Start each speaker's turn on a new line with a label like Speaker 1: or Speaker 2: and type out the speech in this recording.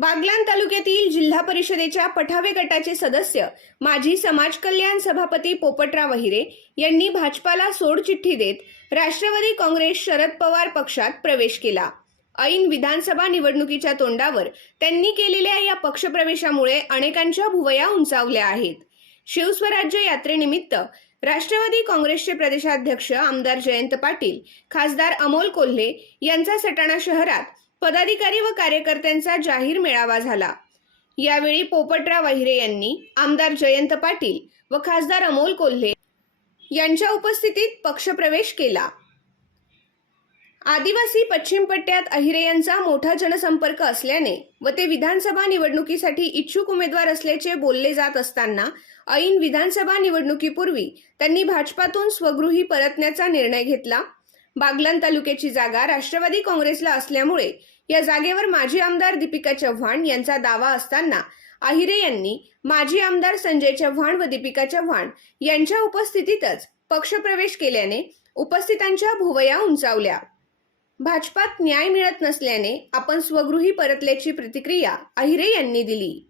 Speaker 1: बागलाण तालुक्यातील जिल्हा परिषदेच्या पठावे गटाचे सदस्य माजी समाज कल्याण सभापती पोपटराव अहिरे यांनी भाजपाला सोडचिठ्ठी देत राष्ट्रवादी काँग्रेस शरद पवार पक्षात प्रवेश केला. ऐन विधानसभा निवडणुकीच्या तोंडावर त्यांनी केलेल्या या पक्षप्रवेशामुळे अनेकांच्या भुवया उंचावल्या आहेत. शिवस्वराज्य यात्रेनिमित्त राष्ट्रवादी काँग्रेसचे प्रदेशाध्यक्ष आमदार जयंत पाटील खासदार अमोल कोल्हे यांचा सटाणा शहरात पदाधिकारी व कार्यकर्त्यांचा जाहीर मेळावा झाला. यावेळी पोपटराव अहिरे यांनी आमदार जयंत पाटील व खासदार अमोल कोल्हे यांच्या उपस्थितीत पक्षप्रवेश केला. आदिवासी पश्चिम पट्ट्यात अहिरे यांचा मोठा जनसंपर्क असल्याने व ते विधानसभा निवडणुकीसाठी इच्छुक उमेदवार असल्याचे बोलले जात असताना ऐन विधानसभा निवडणुकीपूर्वी त्यांनी भाजपातून स्वगृही परतण्याचा निर्णय घेतला बागलान तालुक्याची जागा राष्ट्रवादी काँग्रेसला असल्यामुळे या जागेवर माजी आमदार दीपिका चव्हाण यांचा दावा असताना आहिरे यांनी माजी आमदार संजय चव्हाण व दीपिका चव्हाण यांच्या उपस्थितीतच पक्षप्रवेश केल्याने उपस्थितांच्या भुवया उंचावल्या. भाजपात न्याय मिळत नसल्याने आपण स्वगृही परतल्याची प्रतिक्रिया अहिरे यांनी दिली.